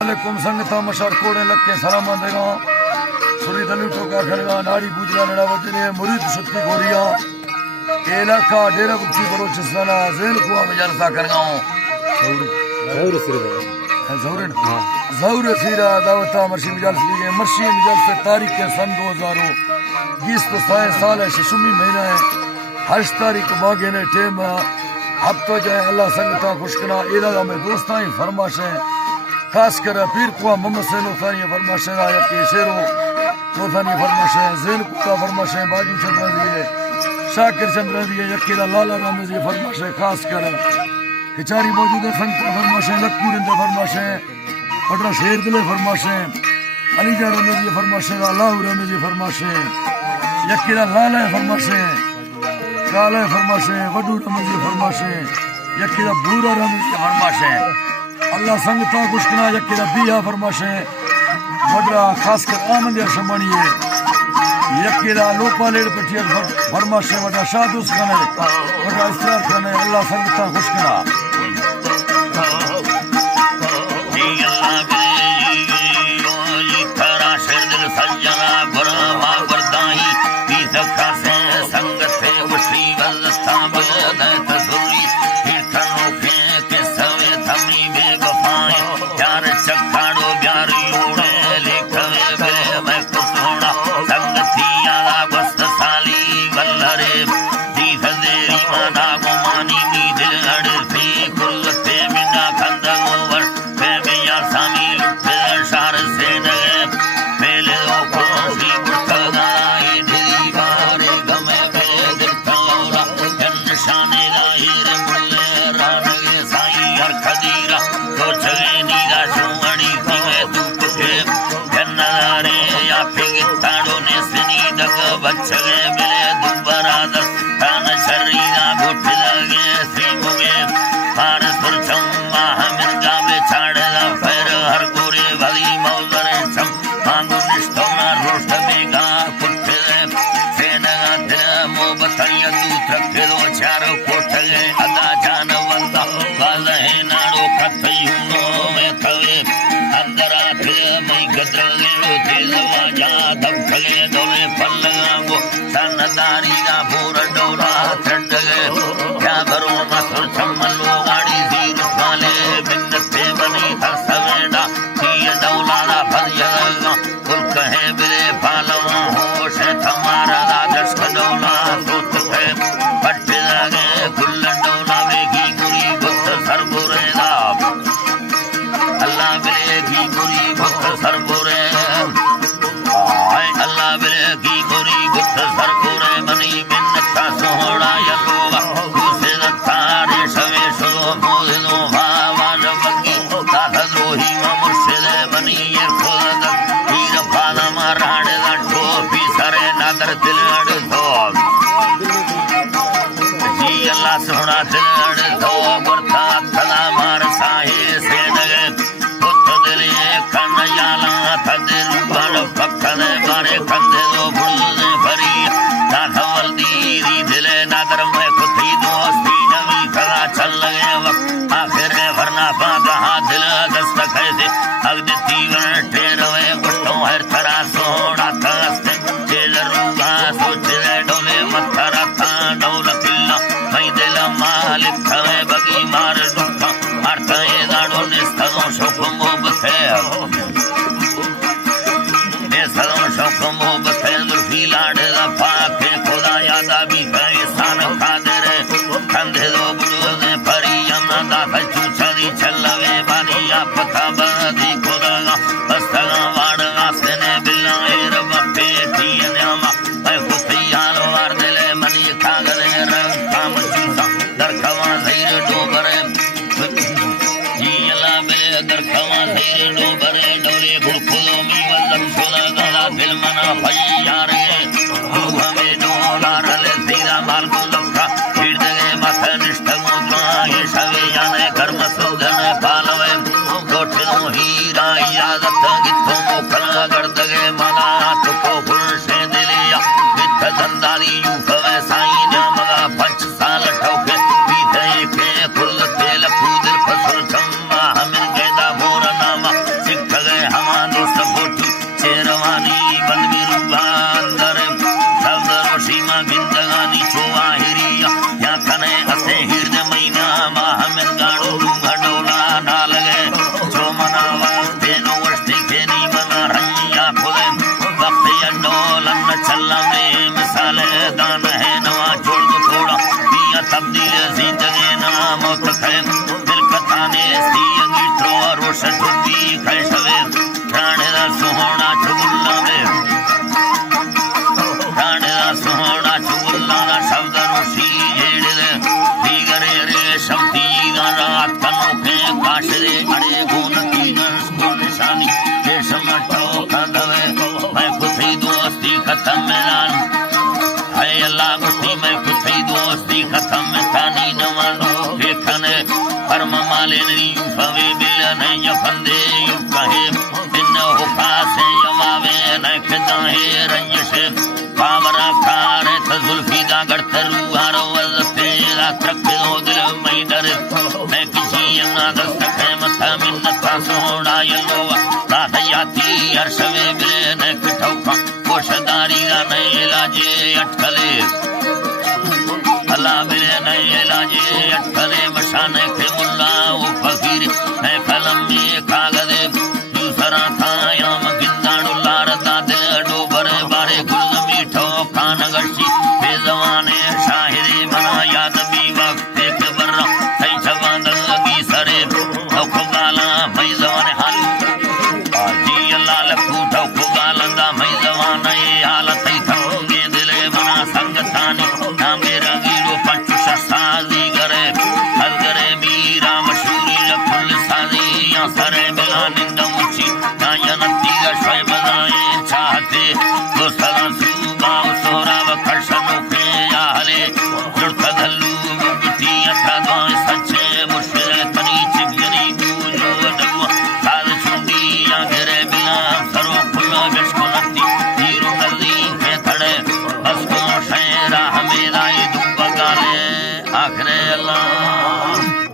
वालेकुम संगता मशर कोड़े लग के सलाम देगा सुरी दलूटो का खड़गा नारी पूजरा लड़ा वजने मुरीद सुत्ती गोरिया इलाका डेरा बुक्की बलोचिस्तान ज़ेल कुआ में जलसा करगा ज़रूर सीरा दावता मर्शी मिजाल सीगे मर्शी मिजाल से तारीख के सन 2020 तो साल है शुमी महीना है 8 तारीख मागे ने टेम हफ्तो जाए अल्लाह संगता खुशकना इलाका में दोस्तां ही फरमाशें खास कर पीर कुआ मोहम्मद से लोथानी फरमाशें आया के शेरो लोथानी फरमाशें ज़ेल कुआ फरमाशें बाजू चंद्र दिए शाकिर चंद्र दिए यकीरा लाला राम जी फरमाशें खास कर किचारी मौजूद संत फरमाशें लकूरिंद फरमाशें पटरा शेर दिले फरमाशें अलीजा राम जी फरमाशें अल्लाह राम जी फरमाशें यकीरा लाला फरमाशें काले फरमाशें वडू राम जी फरमाशें यकीरा बूरा राम जी फरमाशें अल्लाह संगता कुशकना यकीरा बिया फरमाशें वडरा खास कर आमंद शमानिए यकीरा लोपालेड़ पटियर फरमाशें वडा शादुस खाने वडा इस्रार खाने अल्लाह संगता कुशकना पी कैसवे राणे दा सोहना चुगुल्ला वे राणे दा सोहना चुगुल्ला दा शब्द नुसी जेड़े दे दीगरे रे शब्दी दा रात तनोखे काश दे अड़े गुण तीन निशानी ये समटो कंदवे मैं खुशी दोस्ती खत्म मैदान है अल्लाह गुस्ती मैं खुशी दोस्ती खत्म थानी न मानो देखने परम माले नहीं फवे बिल नहीं यफंदे यु कहे इन हुकासे यवावे न खदा है रंजश बाबरा खारे तजुल्फी दा गड़तरू हारो वजते ला त्रके दिल में डर मैं किसी ना दस्त के मथा मिन्नत सोड़ा यलो राहयाती अरशवे बिल न कठौका कोशदारी दा नहीं इलाजे अटकले अल्लाह बिल नहीं इलाजे अटकले बशाने